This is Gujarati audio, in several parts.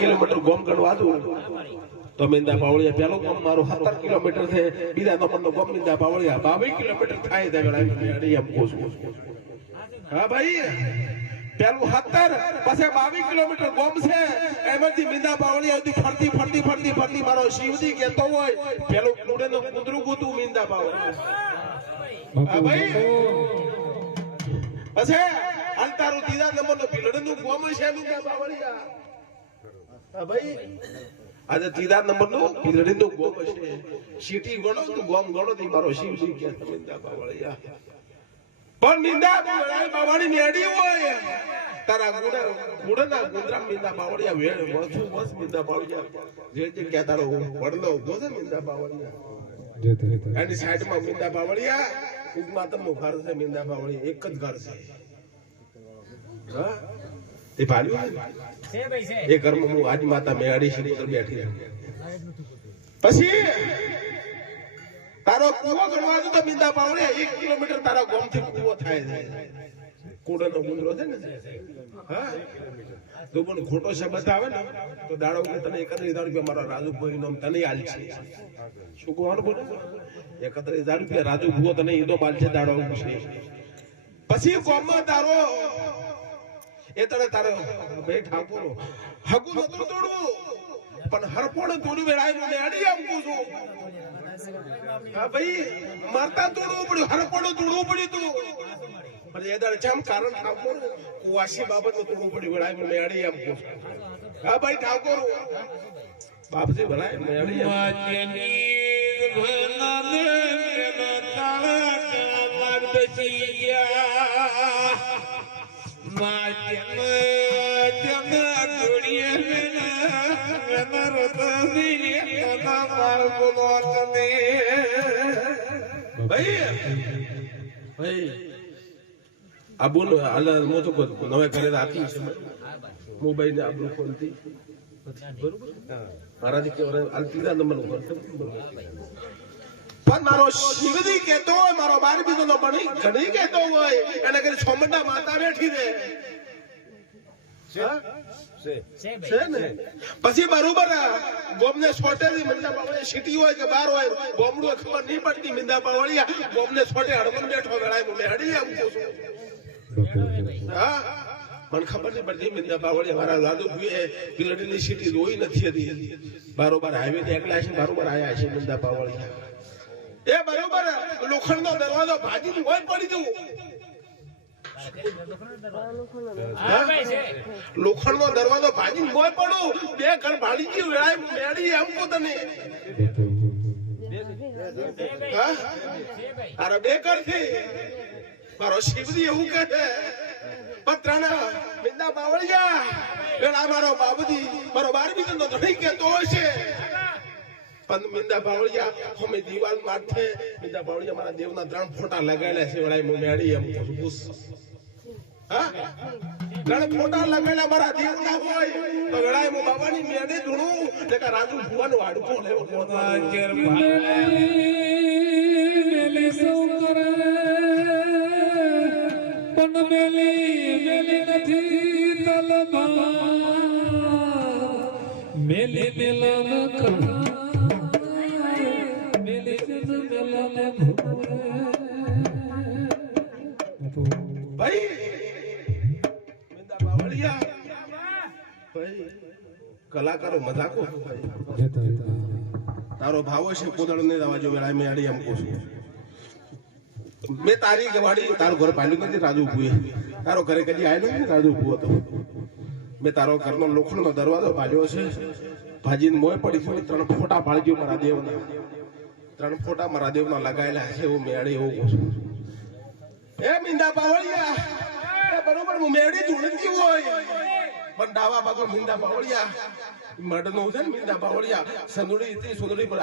કિલોમીટર ગોમ ગણવા દઉં. તો મિંદા પાવળિયા પેલો ગોમ મારો સત્તર કિલોમીટર છે. બીજા નંબરનો ગોમ મિંદા પાવળિયા બાવીસ કિલોમીટર થાય તે વેળા એમ કહું છું. હા ભાઈ. પેલું સત્તર, પછી બાવીસ કિલોમીટર ગોમ છે. એમાંથી મિંદા પાવળિયા સુધી ફરતી ફરતી ફરતી ફરતી મારો શિવજી કહેતો હોય પેલું કુડે નું કુંદરું કૂતું મિંદા પાવળિયા. હા ભાઈ. પછી અંતારું ત્રીજા નંબરનો ભીલડનું ગોમ છે મિંદા પાવળિયા. હા ભાઈ. આજે નું નંબરનું ભીલડીનું ગોમ હશે. સીટી ગણો તો ગોમ ગણો તો મારો શિવજી કે પણ નિંદા બાવાળી મેડી હોય. તારા ગુડા, ગુડાના ગુંદરા નિંદા બાવળિયા વેળ વસુ બસ નિંદા બાવળિયા જે જે કે તારો વડલો ઊભો છે નિંદા બાવળિયા એની સાઈડમાં મિંદા ઉપમાં ઉગમાતમનું ઘર છે મિંદા પાવળિયા એક જ ઘર છે. હા? ભાઈ છે એ ઘરમાં હું આજ માતા મેળાડી શરી ઉપર બેઠી પછી તારો કુવો ગણવા તો બિંદા પાવડે એક કિલોમીટર તારા ગામથી કુવો થાય છે. કુડાનો મુંદરો છે ને? હા? તો પણ ખોટો શબ્દ આવે ને, તો દાડો તને એકત્રીસ હજાર રૂપિયા મારા રાજુ ભાઈ નો તને આલ છે. શું કહેવાનું બોલો? એકત્રીસ હજાર રૂપિયા રાજુ ભુવો તને ઈદો બાલ છે દાડો છે પછી ગામમાં તારો એ તારો ભાઈ ઠાકોર હગું નતું તોડવું પણ હરપોણ તોડી વેળાયું મને અડી આપું છું. હા ભાઈ, મારતા તોડવું પડ્યું હરપોણ તોડવું પડ્યું તું. પણ એ દાડે જેમ કારણ ઠાકોર, કુવાસી બાબત તોડવું પડ્યું વેળાયું મને અડી આપું હા ભાઈ, ઠાકોર. બાપજી, ભલાય મને અડી આપું ભાઈ બોલો હાલ હું તો નવે ઘરે રાખી છે મોબાઈલ ને આબુ ખોલતી બરોબર હા. મારાથી કેવળ હાલ ત્રીજા નંબર બરોબર. પણ મારો શિવજી કેતો હોય મારો બાર બીજો નો બની ઘણી કહેતો હોય એને કરી છોમંડા માતા બેઠી રે હા? છે. છે ને? પછી બરોબર ગોમને છોટેલી મિંદા પાવળિયા સિટી હોય કે બાર હોય બોમડું ખબર નહીં પડતી મિંદા પાવળિયા. ગોમને છોટે હડમન બેઠો વેળાય મને હડી આવું છું હા. મને ખબર નહીં પડતી મિંદા પાવળિયા મારા લાદુ ભૂએ બિલડીની સિટી રોઈ નથી હતી. બારોબાર હાઈવે થી એકલા છે બારોબાર આયા છે મિંદા પાવળિયા. એ બરોબર લોખંડનો દરવાજો ભાજી હોય પડી જવું. લોખંડ નો દરવાજો ભાજી હોય પડું. બે ઘર ભાડી ગયું વેળાય મેડી એમ કો તને. હા? છે ભાઈ અરે બે ઘરથી મારો શિવજી એવું કહે છે, પત્રના મિંદા બાવળિયા, વેળા મારો બાબુજી મારો બારમી નો ધણી કહેતો હશે પણ મિંદા બાવળિયા અમે દિવાલ માથે મિંદા બાવળિયા મારા દેવના ત્રણ ફોટા લગાડ્યા છે હું ત્રણ ફોટા લગાડ્યા મારા દેવના હોય. તો વેળાય હું બાબાની મેળી ધૂણું. ને કે રાજુ ભુવાનું હાડકું લેવો મેલી મેલી નથી તલભા મેલી ભાઈ કલાકારો મજાકો તારો ભાવ છે કોદળ ને દવા જો વેળા મેં અડી એમ કહું છું મેં તારી ગવાડી તારું ઘર પાડ્યું નથી રાજુ ભૂએ તારો ઘરે કદી આવ્યો નથી રાજુ ભૂ હતો મેં તારો ઘરનો લોખંડનો દરવાજો પાડ્યો છે ભાજીને મોય પડી પડી ત્રણ ફોટા પાડજો મારા દેવના ત્રણ ફોટા મારા દેવના લગાયેલા છે એવું મેળે એવું કહું એ મીંડા પાવળિયા એ બરોબર, હું મેળી ધૂળતી હોય. પણ ડાવા ભાગો મીંડા મઢનો છે ને મીંડા પાવળિયા સંદુડી હતી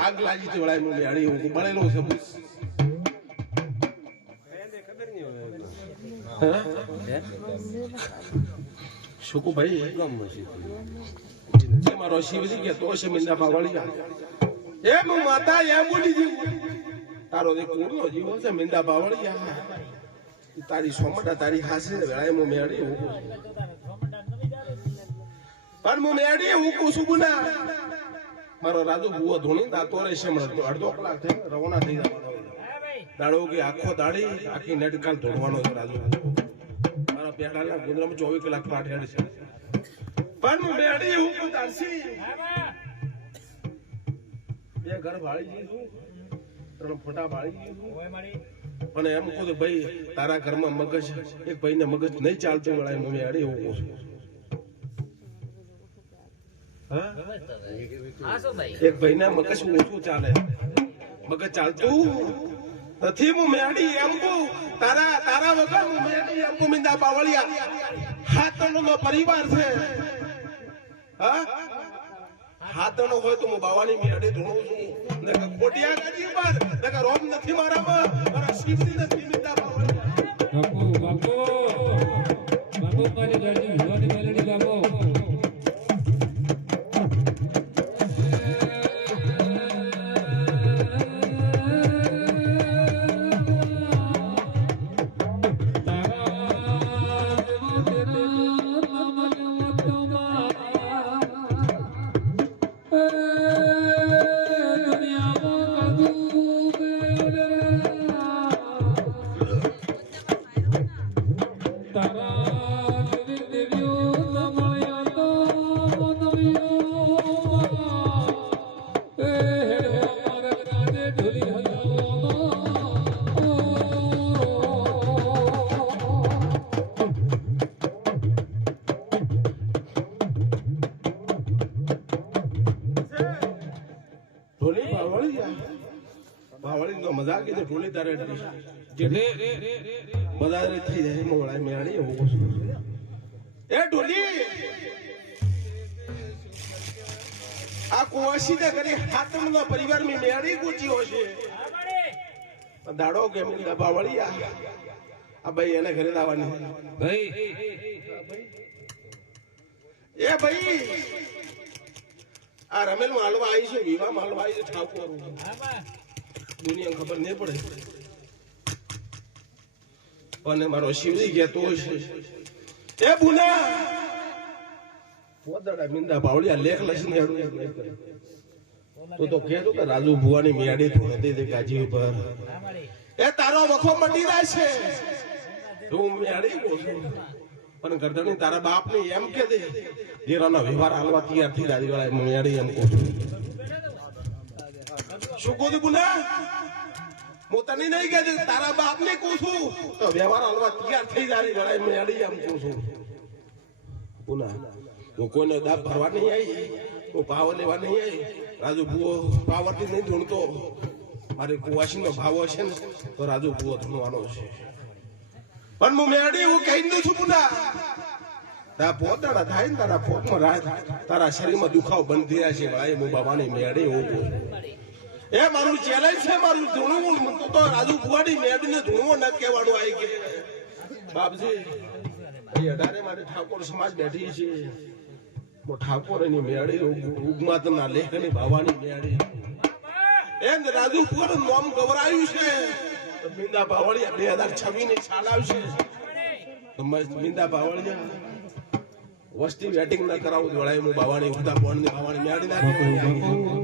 આગ લાગી હતી, વળાય હું છે બસ. હા? શુકુ ભાઈ જે મારો શિવજી કે તો છે મીંડા પાવળિયા એ હું માતા, એમ બોલી જીવ તારો જે કુળનો જીવો છે, મીંડા બાવળિયા. તારી સોમડા, તારી હાસી વેળાએ હું મેળી હું પણ હું મેડી હું કુસું બુના મારો રાજુ બુઓ ધોણી દાતો રહેશે હમણાં. અડધો કલાક થઈ રવાના થઈ જવાનો દાડો કે આખો દાડી, આખી નેટ કાલ ધોડવાનો છે રાજુ મારા પેડાના ગુંદરામાં ચોવીસ કલાક પાઠ છે. પણ હું મેડી હું તારસી. બા ઘર ભાળી જઈશું ત્રણ ફોટા ભાળી જઈશું અને એમ કહું કે ભાઈ તારા ઘરમાં મગજ એક ભાઈને મગજ નહીં ચાલતું વળાય મમ્મી અરે એવું કહું છું. એક ભાઈને મગજ ઓછું ચાલે. મગજ ચાલતું નથી હું મેડી એમ કહું. તારા તારા વગર હું મેડી એમ કહું મિંદા પાવળિયા હાથ પરિવાર છે. હા? હાથનો હોય તો હું બાવાની મેડી ધૂણું છું. નકા કોટિયા ગાજી પર નકા રોમ નથી મારામાં. મારા શિવજી નથી મિતા બાપુ. બાપુ બાપુ. મારી ગાડી ભગવાનની મેલડી બાપુ. મજા કીધે ઢોલી તારે જેટલી બધા થઈ જાય મેળી એવું કશું એ ઢોલી! આ કુવાસીને કરી હાથમ ના પરિવારમાં મેળી ગુચી હશે. દાડો કેમ કીધા બાવળી આ? ભાઈ એને ઘરે લાવવાની. ભાઈ. એ ભાઈ આ રમેલ માલવા આવી છે વિવાહ માલવા આવી છે ઠાકોર. દુનિયા ખબર નહીં પડે. અને મારો શિવજી કહેતો હશે એ બુના પોદડા મિંદા પાવડિયા લેખ લસીને હેડું નહીં કરે. તું. તો કે રાજુ ભુવાની મેડી થોડી દે ગાજી ઉપર. એ તારો વખો મટી જાય છે. હું મિયાડી પણ ગરદણી તારા બાપ ને એમ કે દે વ્યવહાર હાલવા તૈયાર થઈ જાય વાળા મેડી એમ કહું છું. શું કહું કહેતી તારા બાપ ને કહું છું તો વ્યવહાર હાલવા તૈયાર થઈ જાય વાળા મેડી એમ કહું હું કોઈને દાબ ભરવા નહીં આવી, હું પાવર લેવા નહીં આવી. રાજુ ભૂવો પાવરથી નહીં ધૂણતો. મારે કુવાસીનો ભાવ હશે ને, તો રાજુ ભૂવો ધૂણવાનો છે. પણ હું મેડી હું કહી દઉં છું પુના તારા પોતાના થાય ને તારા પોતમાં રાહ તારા શરીરમાં દુખાવ બંધ થયા છે, ભાઈ, હું બાબાની મેડી હું એ મારું ચેલેન્જ છે, મારું ધૂણવું. તો તો રાજુ ભુવાની મેડીને ધૂણવો ન કહેવાનું આવી ગયું. બાપજી અઢારે માટે ઠાકોર સમાજ બેઠી છે. ઠાકોરની નામ ગવરાયું છે. મીંદા બાવળિયા બે ની સાલ આવશે. મીંદા બાવળિયા. વસ્તી વેટિંગ ના કરાવું જોડાય હું બાવાણી ઉગતા બોણની બાવાણી મેળી ના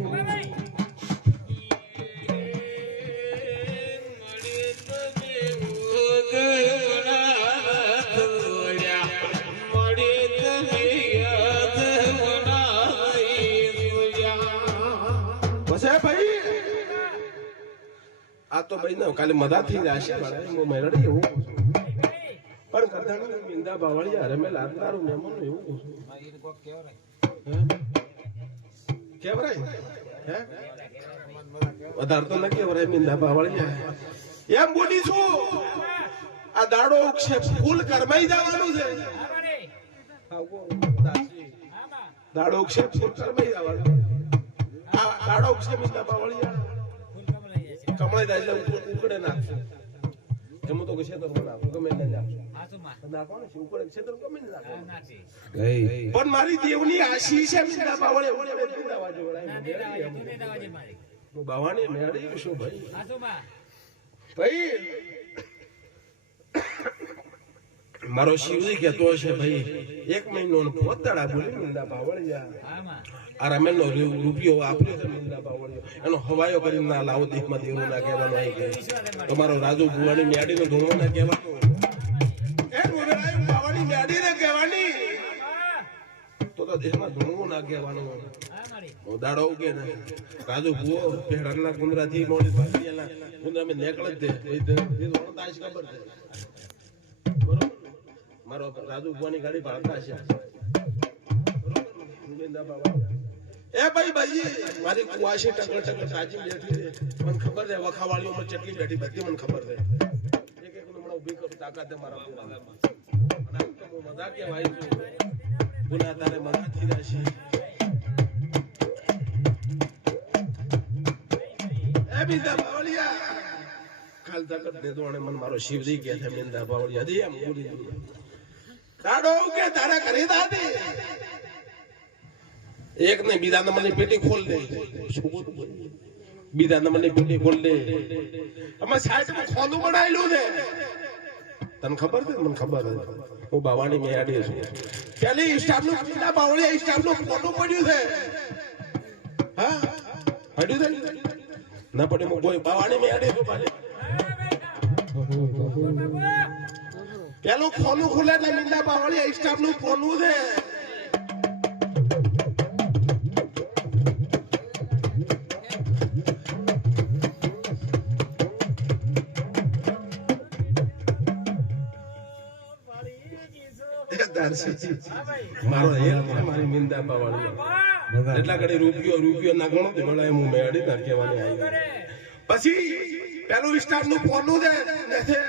આ તો ભાઈ ના કાલે મદા થઈ જશે હું મેળડી એવું કહું છું. પણ કરતાની મીંદા બાવળિયા હરે મેં લાદનારું મહેમાન એવું કહું છું. કેવરાય? હે? વધારે તો ન કેવરાય મીંદા બાવળિયા. એમ બોલી છું આ દાડો છે ફૂલ કરમાઈ જવાનું છે. દાડો છે ફૂલ કરમાઈ જવાનું. આ દાડો છે મીંદા બાવળિયા. જાય એટલે ઉકળે- તો ગમે નાખો. ને ગમે નાખો. પણ મારી દેવની આશીષ છે બાવળે ઓળે વળાય. બાવાની મેળી શું ભાઈ. હા શું માં? ભાઈ મારો શિવજી કહેતો હશે, ભાઈ, એક મહિનો પોતાડા બોલી મીંડા રૂ- રૂપિયો વાપર્યો છે મીંડા પાવળિયો એનો હવાયો કરીને લાવો દેખમાં દેવું ના કહેવાનું આવી ગયું. તમારો રાજુ ભુવાની મેડીનો ધૂણો ના કહેવાનું. તો દેશમાં ધૂણવું ના કહેવાનું. દાડો ને. રાજુ ભુવો ભેડાના ગુંદરાથી મોડી ભાગીયાના ગુંદરા મેં નેકળ જ દે મારો રાજુ ભુવાની ગાડી ભાળતા છે. એ ભાઈ ભાઈ, મારી કુવાશી ટકર ટકર સાચી બેઠી છે. મને ખબર છે વખાવાળીઓમાં ચટલી બેઠી, બધી મને ખબર છે. એક એક હમણાં ઊભી કરું, તાકાત મારા મજા છું. ગુના તારે મજાથી જશે એ બીજા બાવળિયા. કાલ તક ને અને મને મારો શિવજી કે છે બિંદા બાવળિયા. દે એમ બોલી. તારા દાદી? એક ને બીજા નંબરની પેટી ખોલ દે. બીજા નંબરની પેટી ખોલ દે. અમે સાઈડમાં ખોનું બનાવેલું છે. તને ખબર છે? મને ખબર છે. હું બાવાની મેયાડી છું. પેલી સ્ટાફનું બિંદા બાવળિયા સ્ટાફનું ખોનું પડ્યું છે. હા? પડ્યું છે ના? પડે હું કોઈ બાવાની મેયાડી છું પાછી પેલું ખોનું ખુલે એટલે મીંડા બાવળિયા સ્ટાફનું ખોનું છે મારો એક છે મારી મીંડા બાવળિયા એટલા ઘડી રૂપિયો રૂપિયો ના ગણો તો ગણાય હું મેળી ના કહેવાની આવી પછી પેલું સ્ટાફનું ફોનનું છે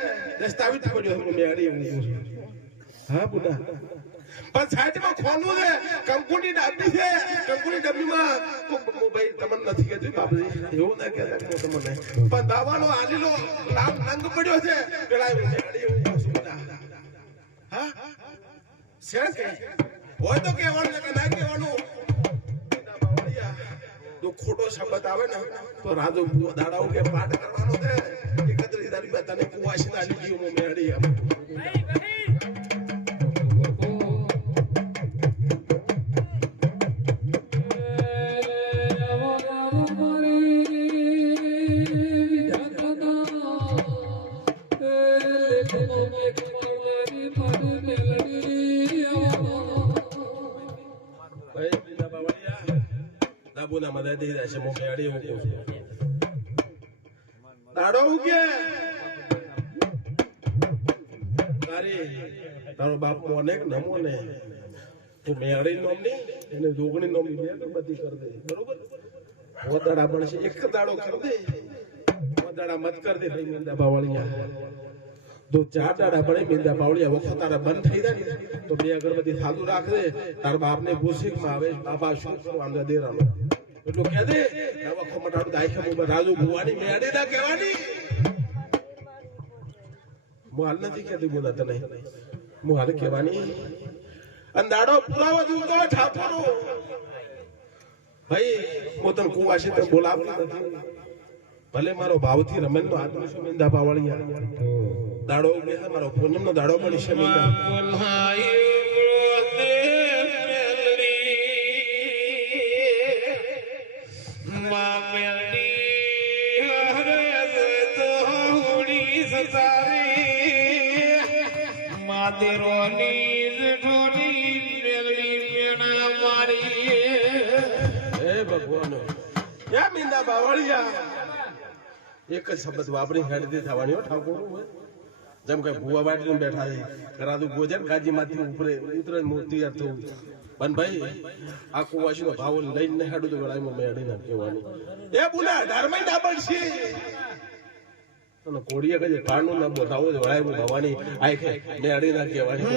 દસ્તાવેજ પડ્યો હું મેળી હું. હા બુડા પણ સાઈડમાં ખોનું છે કંકુની ડાબી છે કંકુની ડબ્બીમાં કો- ભાઈ તમને નથી કહેતું બાપજી એવું ના કે તમને પણ દાવાનો આલીલો નામ નંગ પડ્યો છે પેલા હું મેળી હું છું. હા શેર કે હોય તો કહેવાનું કે ના કહેવાનું જો ખોટો શબ્દ આવે ને તો રાજુ દાડાઓ કે પાઠ કરવાનો છે હું મેળી આપ ભાઈ ભાઈ ભાઈ બીજા બાવળિયા દાબુના મદદ થઈ જશે હું મેળી એવું કહું છું દાડો હું કે તારો બાપ મોને નમો ને તું મેળી નોમની એને જોગણી નોમની બે બધી કરી દે. બરોબર? વદાડા બનશે એક દાડો કર દે. વદાડા મત કર દે ભાઈ મેંદા બાવળિયા. જો ચાર દાડા પડે મીંદા બાવળિયા, વખત તારા બંધ થઈ જાય તો બે અગરબત્તી સાદું રાખજે. તાર બાપને પૂછીકમાં આવે, બાપા શું શું આંધા દેરાનો. એટલું કહે દે નવા વખત મટાડું રાજુ ભુવાની મેળી ના કહેવાની. હું હાલ નથી કહેતી બોલા તને હું હાલ કહેવાની? અને પુરાવો દઉં તો ઠાકોરો. ભાઈ હું તને કુવાશી તો બોલાવતો નથી. ભલે મારો ભાવથી રમેલ તો આત્મ સુમિંદા પાવળિયા? દાડો મારો પૂનમ નો દાડો પણ છે એક જ શબ્દ વાપરી હેડતી થવાની હો ઠાકોર જેમ કે ભુવા બાટલી બેઠા છે કરાતું ભોજન ગાજી માંથી ઉપરે ઉતરે મૂર્તિ થવું. પણ ભાઈ આ કુવાસી નો ભાવ લઈને હેડું તો ગળાઈ માં મેળી ના કહેવાની એ બુલા ધર્મય ના છે. અને કોડીએ કજે કાણું ના બોલાવો જ વળાય ભવાની આખે મેળી ના કહેવાની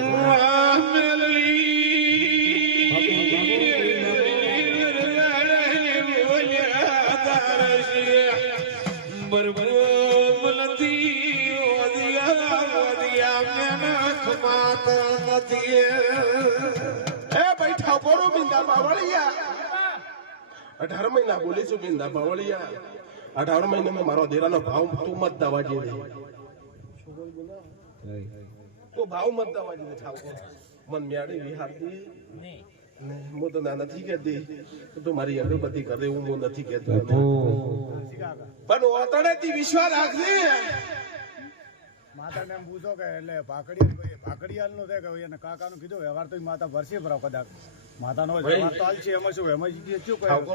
એ ભાઈ ઠાકોરો બિંદા બાવળિયા. અઢાર મહિના બોલીશું બિંદા બાવળિયા. અઢાર મહિને મેં મારો દેરાનો ભાવ તું મત દવા જે તો ભાવ મત દવા જેવું ઠાકોર મન મ્યાડી વિહારતી નહીં ને હું તો ના નથી કહેતી. તું મારી અગરબત્તી કરે હું નથી કહેતો. પણ ઓતણેથી વિશ્વાસ રાખજે. માતાને એમ પૂછો કે એટલે ભાકડીયા ભાકડીયાલનું છે કે એને કાકાનું કીધું વ્યવહાર તો માતા ભરશે ભરાવ કદાચ. માતાનો વ્યવહાર તો હાલ છે એમાં શું એમાં શું કહે ને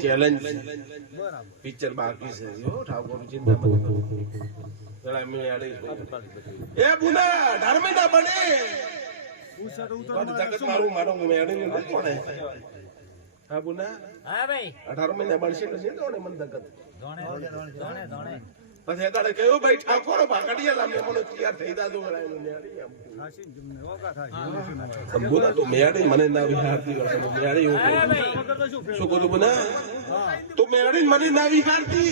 ચેલેન્જ પિક્ચર બાકી છે ઠાકોર ચિંતા એ બુના ધર્મિના બને. પૂછે તો ઉતર પણ જગત મારું મારું મેળી નથી કોણે હા બુના? હા ભાઈ. અઢાર મહિના બનશે મને જગત? ધોણે ધોણે ધોણે પછી અત્યારે કહ્યું ભાઈ ઠાકોર ભાગડીએ લામે મને તૈયાર થઈ. બોલા તું મેળી મને ના વિહારતી મેળી? શું કરું બુના? તું મેળી મને ના વિહારતી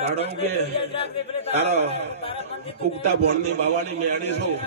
પડે કે તારો ઉગતા બોણની બાવાની મેળી છું.